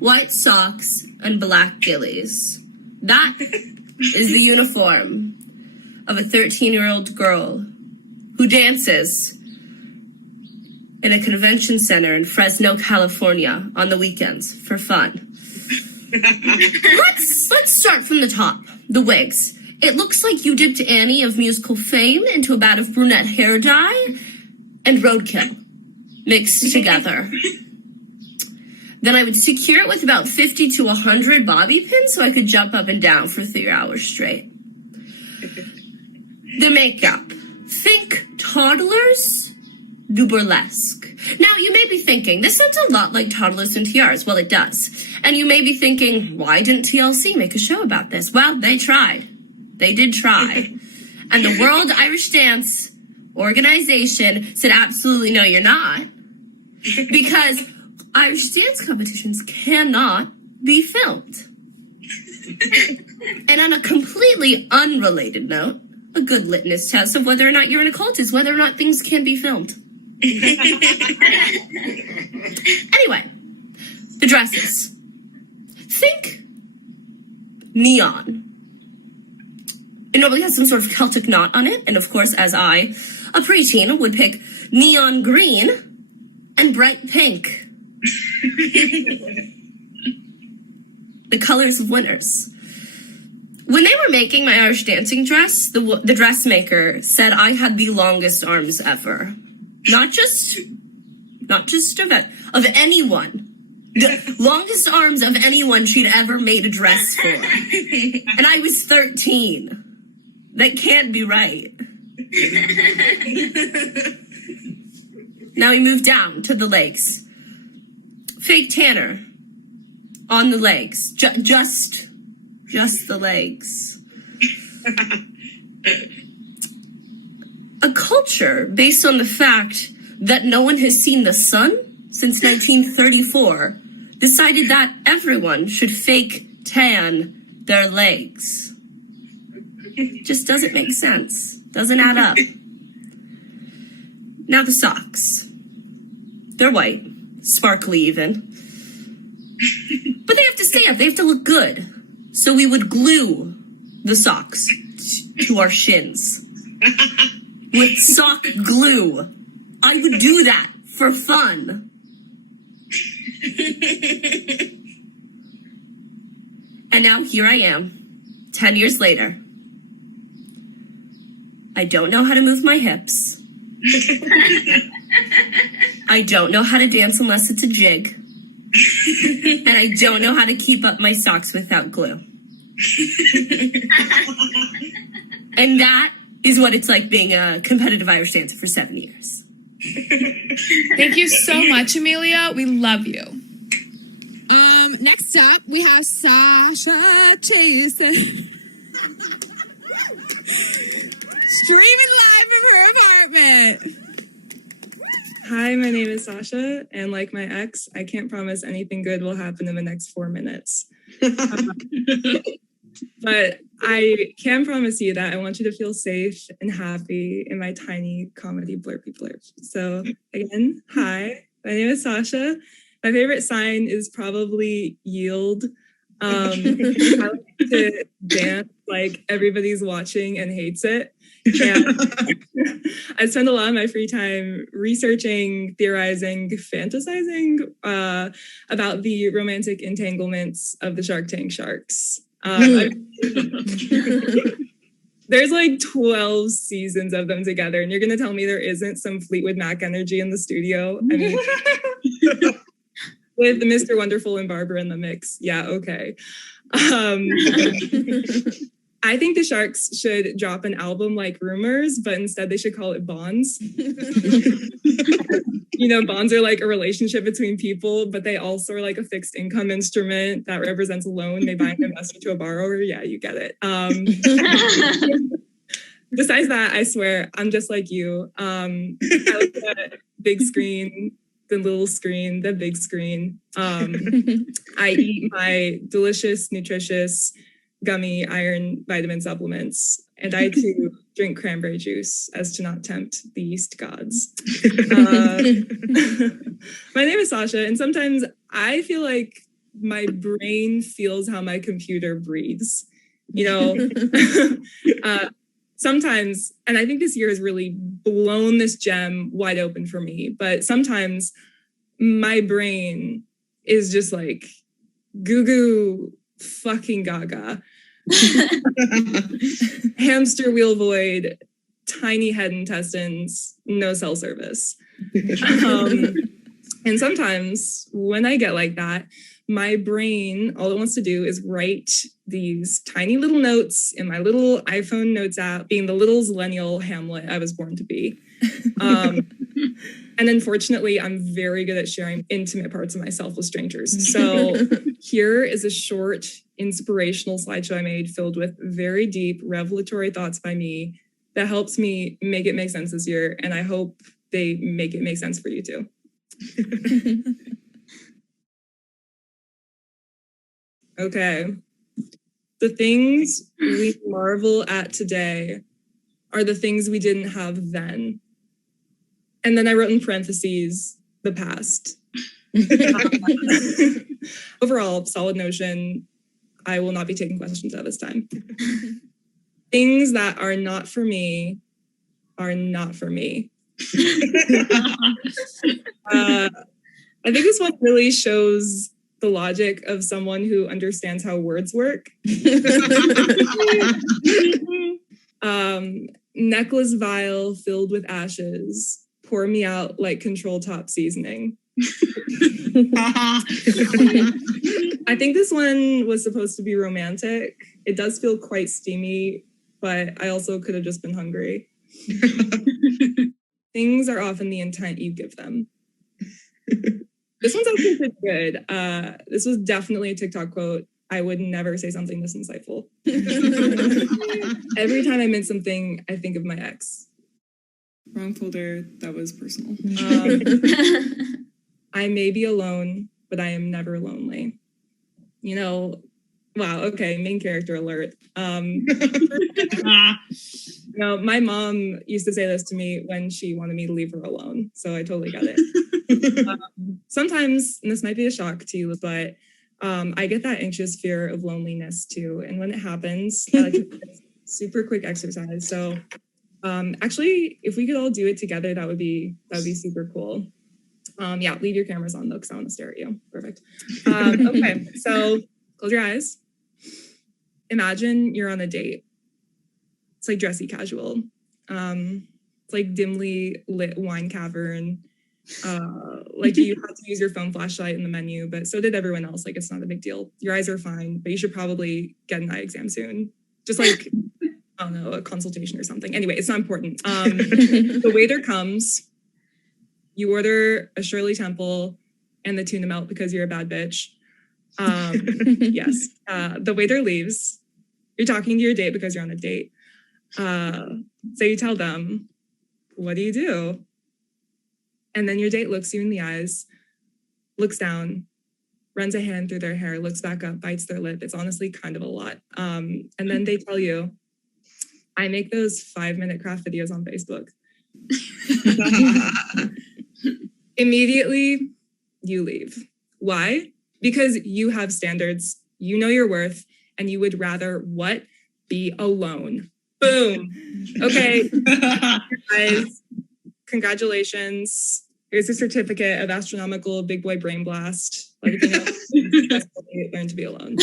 white socks, and black gillies. That is the uniform of a 13-year-old girl who dances in a convention center in Fresno, California on the weekends for fun. Let's start from the top. The wigs. It looks like you dipped Annie of musical fame into a vat of brunette hair dye and roadkill mixed together. Then I would secure it with about 50 to 100 bobby pins so I could jump up and down for 3 hours straight. The makeup. Think toddlers do burlesque. Now, you may be thinking, this sounds a lot like Toddlers and Tiaras. Well, it does. And you may be thinking, why didn't TLC make a show about this? Well, they tried. They did try. And the World Irish Dance Organization said, absolutely no, you're not. Because Irish dance competitions cannot be filmed. And on a completely unrelated note, a good litmus test of whether or not you're in a cult is whether or not things can be filmed. Anyway, the dresses. Think neon. It normally has some sort of Celtic knot on it, and of course, as I, a preteen, would pick neon green and bright pink. The colors of winners. When they were making my Irish dancing dress, the dressmaker said I had the longest arms ever. Not just of anyone. The longest arms of anyone she'd ever made a dress for. And I was 13. That can't be right. Now we move down to the legs. Fake tanner on the legs. Just the legs. A culture based on the fact that no one has seen the sun since 1934 decided that everyone should fake tan their legs. Just doesn't make sense. Doesn't add up. Now the socks. They're white, sparkly even. But they have to stay up. They have to look good. So we would glue the socks to our shins with sock glue. I would do that for fun. And now here I am, 10 years later. I don't know how to move my hips. I don't know how to dance unless it's a jig. And I don't know how to keep up my socks without glue. And that is what it's like being a competitive Irish dancer for 7 years. Thank you so much, Amelia. We love you. Next up, we have Sasha Chasen. Streaming live from her apartment. Hi, my name is Sasha, and like my ex, I can't promise anything good will happen in the next 4 minutes. But I can promise you that I want you to feel safe and happy in my tiny comedy blurpy blurb. So again, hi, my name is Sasha. My favorite sign is probably yield. I like to dance like everybody's watching and hates it. And I spend a lot of my free time researching, theorizing, fantasizing about the romantic entanglements of the Shark Tank sharks. There's like 12 seasons of them together, and you're going to tell me there isn't some Fleetwood Mac energy in the studio? I mean, with Mr. Wonderful and Barbara in the mix. Yeah, okay. I think the Sharks should drop an album like Rumors, but instead they should call it Bonds. You know, bonds are like a relationship between people, but they also are like a fixed income instrument that represents a loan they buy an investor to a borrower. Yeah, you get it. Besides that, I swear, I'm just like you. I like the big screen, the little screen, the big screen. I eat my delicious, nutritious, gummy iron vitamin supplements, and I too drink cranberry juice as to not tempt the yeast gods. My name is Sasha, and sometimes I feel like my brain feels how my computer breathes. You know, sometimes, and I think this year has really blown this gem wide open for me, but sometimes my brain is just like goo goo fucking gaga. Hamster wheel void, tiny head intestines, no cell service. And sometimes when I get like that, my brain, all it wants to do is write these tiny little notes in my little iPhone notes app, being the little zillennial Hamlet I was born to be. And unfortunately, I'm very good at sharing intimate parts of myself with strangers. So here is a short inspirational slideshow I made filled with very deep revelatory thoughts by me that helps me make it make sense this year. And I hope they make it make sense for you too. Okay. The things we marvel at today are the things we didn't have then. And then I wrote in parentheses, the past. Overall, solid notion. I will not be taking questions at this time. Things that are not for me are not for me. I think this one really shows the logic of someone who understands how words work. Necklace vial filled with ashes. Pour me out like control top seasoning. I think this one was supposed to be romantic. It does feel quite steamy, but I also could have just been hungry. Things are often the intent you give them. This one's actually pretty good. This was definitely a TikTok quote. I would never say something this insightful. Every time I mint something, I think of my ex. Wrong folder. That was personal. I may be alone, but I am never lonely. You know, wow, okay, main character alert. You know, my mom used to say this to me when she wanted me to leave her alone. So I totally get it. Sometimes, and this might be a shock to you, but I get that anxious fear of loneliness too. And when it happens, I like to do a super quick exercise. So actually, if we could all do it together, that would be super cool. Yeah, leave your cameras on though, because I want to stare at you. Perfect. Okay, so close your eyes. Imagine you're on a date. It's like dressy casual. It's like dimly lit wine cavern. Like you had to use your phone flashlight in the menu, but so did everyone else. Like it's not a big deal. Your eyes are fine, but you should probably get an eye exam soon. Just like, I don't know, a consultation or something. Anyway, it's not important. The waiter comes. You order a Shirley Temple and the tuna melt because you're a bad bitch. Yes. The waiter leaves. You're talking to your date because you're on a date. So you tell them, what do you do? And then your date looks you in the eyes, looks down, runs a hand through their hair, looks back up, bites their lip. It's honestly kind of a lot. And then they tell you, I make those 5-minute craft videos on Facebook. Immediately, you leave. Why? Because you have standards, you know your worth, and you would rather what? Be alone. Boom. Okay. Guys, congratulations. Here's a certificate of astronomical big boy brain blast. Like, you know, learn to be alone.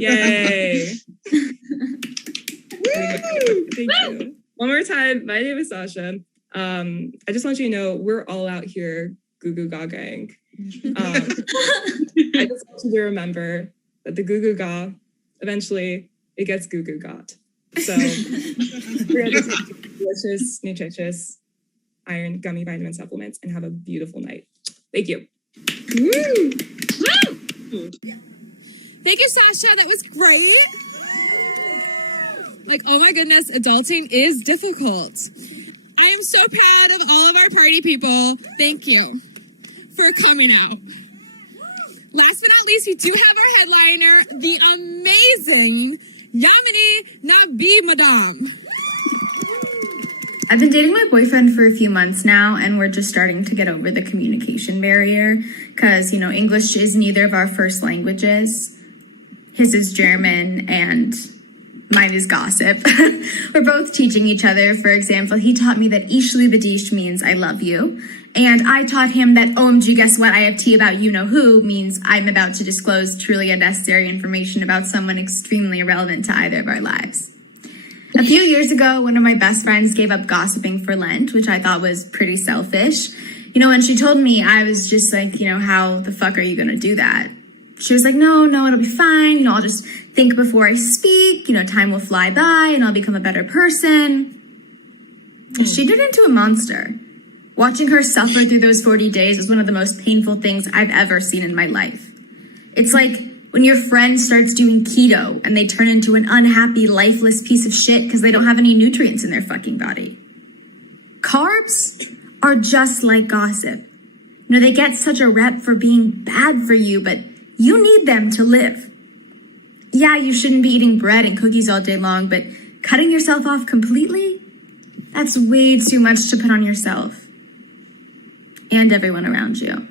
Yay. Thank you. One more time. My name is Sasha. I just want you to know we're all out here goo goo gagaing. I just want you to remember that the goo goo ga, eventually it gets goo goo got. So we're going to take delicious, nutritious iron gummy vitamin supplements and have a beautiful night. Thank you. Woo! Woo! Thank you, Sasha. That was great. Like, oh my goodness, adulting is difficult. I am so proud of all of our party people. Thank you for coming out. Last but not least, we do have our headliner, the amazing Yamini Nabi Madam. I've been dating my boyfriend for a few months now, and we're just starting to get over the communication barrier because, you know, English is neither of our first languages. His is German, and mine is gossip. We're both teaching each other. For example, he taught me that Ishli Badish means I love you. And I taught him that OMG, guess what? I have tea about you-know-who means I'm about to disclose truly unnecessary information about someone extremely irrelevant to either of our lives. A few years ago, one of my best friends gave up gossiping for Lent, which I thought was pretty selfish. You know, when she told me, I was just like, you know, how the fuck are you gonna do that? She was like, no, it'll be fine. You know, I'll just think before I speak. You know, time will fly by and I'll become a better person. She turned into a monster. Watching her suffer through those 40 days was one of the most painful things I've ever seen in my life. It's like when your friend starts doing keto and they turn into an unhappy, lifeless piece of shit because they don't have any nutrients in their fucking body. Carbs are just like gossip. You know, they get such a rep for being bad for you, but you need them to live. Yeah, you shouldn't be eating bread and cookies all day long, but cutting yourself off completely? That's way too much to put on yourself and everyone around you.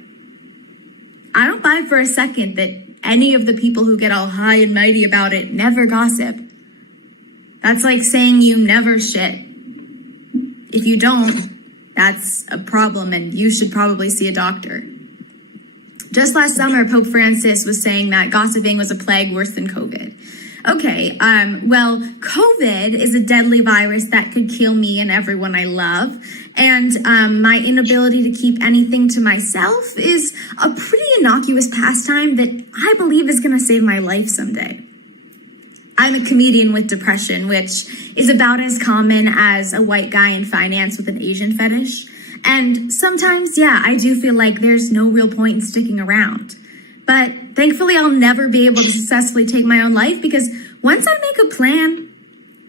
I don't buy for a second that any of the people who get all high and mighty about it never gossip. That's like saying you never shit. If you don't, that's a problem and you should probably see a doctor. Just last summer, Pope Francis was saying that gossiping was a plague worse than COVID. Okay, well, COVID is a deadly virus that could kill me and everyone I love. And my inability to keep anything to myself is a pretty innocuous pastime that I believe is going to save my life someday. I'm a comedian with depression, which is about as common as a white guy in finance with an Asian fetish. And sometimes, yeah, I do feel like there's no real point in sticking around. But thankfully, I'll never be able to successfully take my own life because once I make a plan,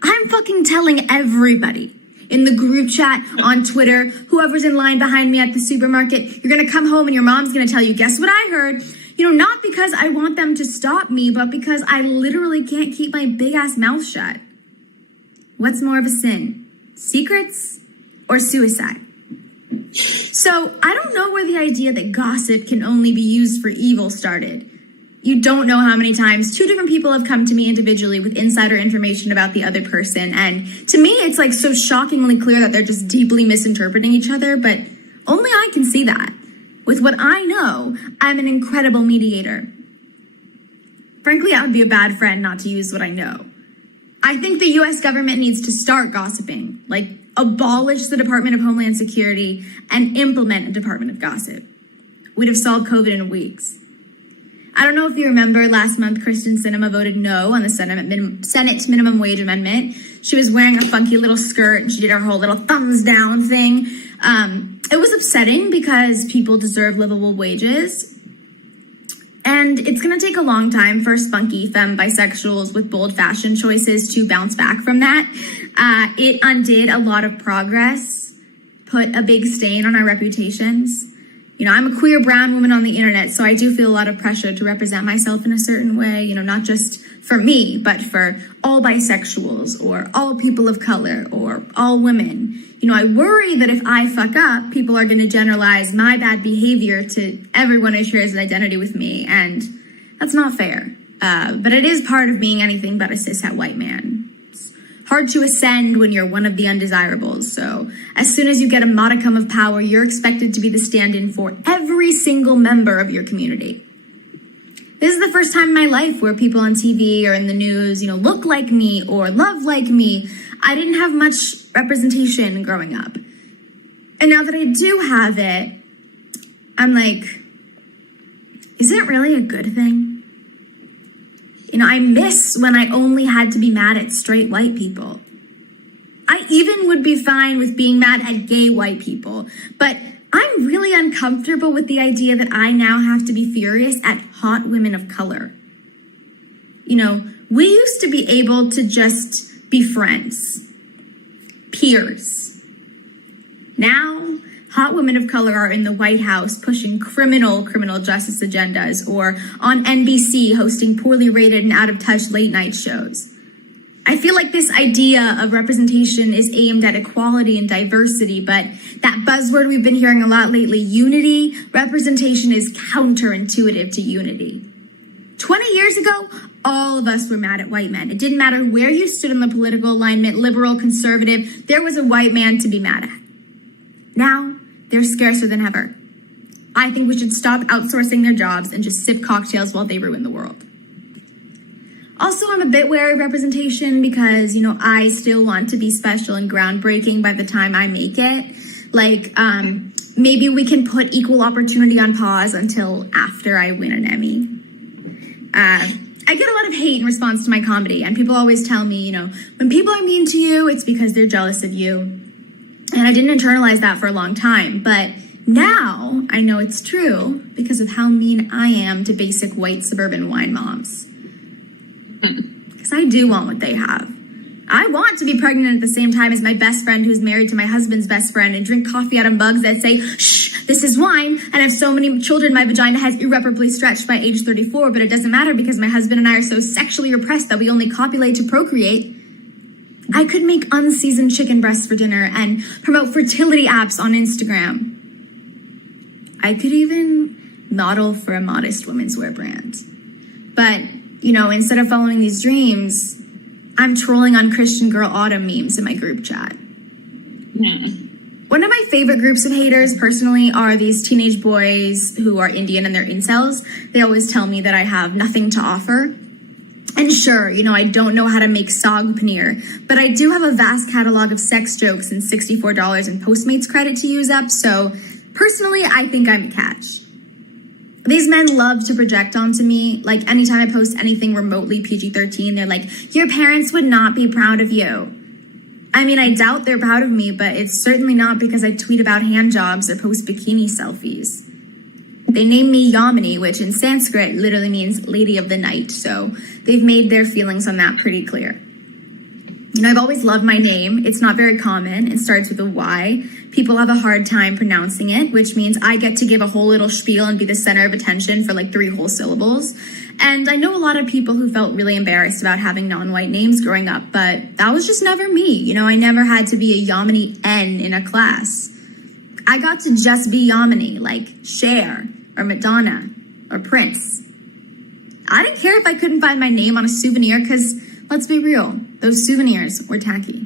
I'm fucking telling everybody in the group chat, on Twitter, whoever's in line behind me at the supermarket, you're gonna come home and your mom's gonna tell you, guess what I heard? You know, not because I want them to stop me, but because I literally can't keep my big ass mouth shut. What's more of a sin? Secrets or suicide? So I don't know where the idea that gossip can only be used for evil started. You don't know how many times two different people have come to me individually with insider information about the other person. And to me, it's like so shockingly clear that they're just deeply misinterpreting each other, but only I can see that. With what I know, I'm an incredible mediator. Frankly, I would be a bad friend not to use what I know. I think the US government needs to start gossiping, like abolish the Department of Homeland Security and implement a Department of Gossip. We'd have solved COVID in weeks. I don't know if you remember last month, Kristen Sinema voted no on the Senate minimum wage amendment. She was wearing a funky little skirt and she did her whole little thumbs down thing. It was upsetting because people deserve livable wages. And it's going to take a long time for spunky femme bisexuals with bold fashion choices to bounce back from that. It undid a lot of progress, put a big stain on our reputations. You know, I'm a queer brown woman on the internet, so I do feel a lot of pressure to represent myself in a certain way, you know, not just for me, but for all bisexuals or all people of color or all women. You know, I worry that if I fuck up, people are going to generalize my bad behavior to everyone who shares an identity with me, and that's not fair. But it is part of being anything but a cishet white man. Hard to ascend when you're one of the undesirables. So as soon as you get a modicum of power, you're expected to be the stand-in for every single member of your community. This is the first time in my life where people on TV or in the news, you know, look like me or love like me. I didn't have much representation growing up. And now that I do have it, I'm like, is it really a good thing? You know, I miss when I only had to be mad at straight white people. I even would be fine with being mad at gay white people, but I'm really uncomfortable with the idea that I now have to be furious at hot women of color. You know, we used to be able to just be friends, peers. Now, hot women of color are in the White House pushing criminal justice agendas, or on NBC hosting poorly rated and out of touch late night shows. I feel like this idea of representation is aimed at equality and diversity, but that buzzword we've been hearing a lot lately, unity, representation is counterintuitive to unity. 20 years ago, all of us were mad at white men. It didn't matter where you stood in the political alignment, liberal, conservative, there was a white man to be mad at. Now, they're scarcer than ever. I think we should stop outsourcing their jobs and just sip cocktails while they ruin the world. Also, I'm a bit wary of representation because, I still want to be special and groundbreaking by the time I make it. Like, maybe we can put equal opportunity on pause until after I win an Emmy. I get a lot of hate in response to my comedy, and people always tell me, when people are mean to you, it's because they're jealous of you. And I didn't internalize that for a long time, but now I know it's true because of how mean I am to basic white suburban wine moms. Because I do want what they have. I want to be pregnant at the same time as my best friend who's married to my husband's best friend and drink coffee out of mugs that say, shh, this is wine, and have so many children my vagina has irreparably stretched by age 34, but it doesn't matter because my husband and I are so sexually repressed that we only copulate to procreate. I could make unseasoned chicken breasts for dinner and promote fertility apps on Instagram. I could even model for a modest women's wear brand. But, instead of following these dreams, I'm trolling on Christian Girl Autumn memes in my group chat. One of my favorite groups of haters, personally, are these teenage boys who are Indian and they're incels. They always tell me that I have nothing to offer. And sure, I don't know how to make saag paneer, but I do have a vast catalog of sex jokes and $64 in Postmates credit to use up, so personally, I think I'm a catch. These men love to project onto me. Like, anytime I post anything remotely PG-13, they're like, your parents would not be proud of you. I mean, I doubt they're proud of me, but it's certainly not because I tweet about hand jobs or post bikini selfies. They named me Yamini, which in Sanskrit literally means lady of the night, so they've made their feelings on that pretty clear. I've always loved my name. It's not very common. It starts with a Y. People have a hard time pronouncing it, which means I get to give a whole little spiel and be the center of attention for like 3 whole syllables. And I know a lot of people who felt really embarrassed about having non-white names growing up, but that was just never me. I never had to be a Yamini N in a class. I got to just be Yamini, like Cher or Madonna or Prince. I didn't care if I couldn't find my name on a souvenir because, let's be real, those souvenirs were tacky.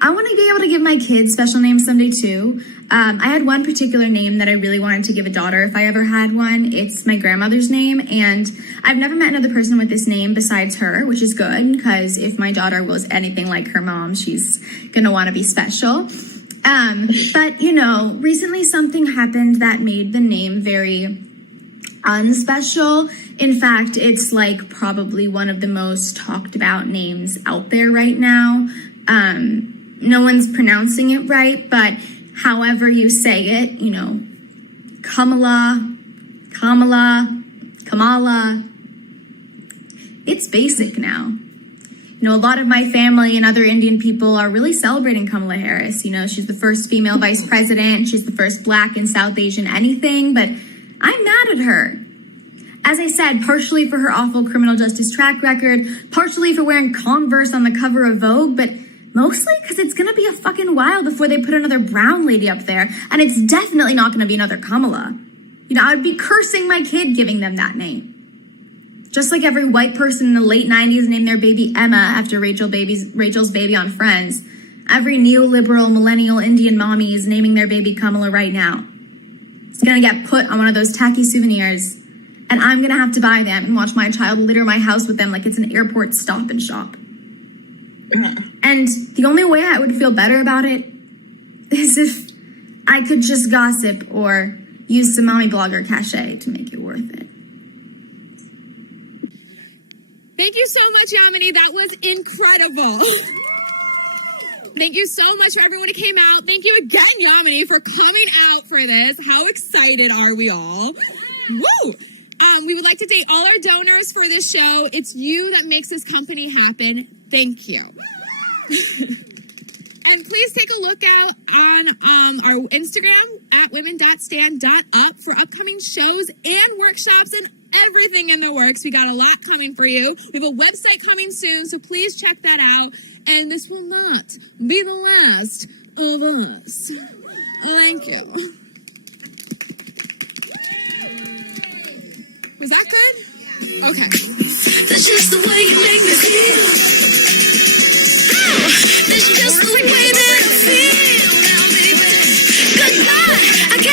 I want to be able to give my kids special names someday too. I had one particular name that I really wanted to give a daughter if I ever had one. It's my grandmother's name, and I've never met another person with this name besides her, which is good because if my daughter was anything like her mom, she's gonna want to be special. But recently something happened that made the name very unspecial. In fact, it's like probably one of the most talked about names out there right now. No one's pronouncing it right, but however you say it, Kamala, it's basic now. A lot of my family and other Indian people are really celebrating Kamala Harris. She's the first female vice president. She's the first Black and South Asian anything, but I'm mad at her. As I said, partially for her awful criminal justice track record, partially for wearing Converse on the cover of Vogue, but mostly because it's going to be a fucking while before they put another brown lady up there, and it's definitely not going to be another Kamala. I'd be cursing my kid giving them that name. Just like every white person in the late 90s named their baby Emma after Rachel's baby on Friends, every neoliberal millennial Indian mommy is naming their baby Kamala right now. It's going to get put on one of those tacky souvenirs, and I'm going to have to buy them and watch my child litter my house with them like it's an airport stop and shop. And the only way I would feel better about it is if I could just gossip or use some mommy blogger cachet to make it worth it. Thank you so much, Yamini. That was incredible. Thank you so much for everyone who came out. Thank you again, Yamini, for coming out for this. How excited are we all? Woo! We would like to thank all our donors for this show. It's you that makes this company happen. Thank you. And please take a look out on our Instagram at women.stand.up for upcoming shows and workshops and everything in the works. We got a lot coming for you. We have a website coming soon, so please check that out. And this will not be the last of us. Thank you. Was that good? Okay. That's just the way you make me feel. Oh, that's just the way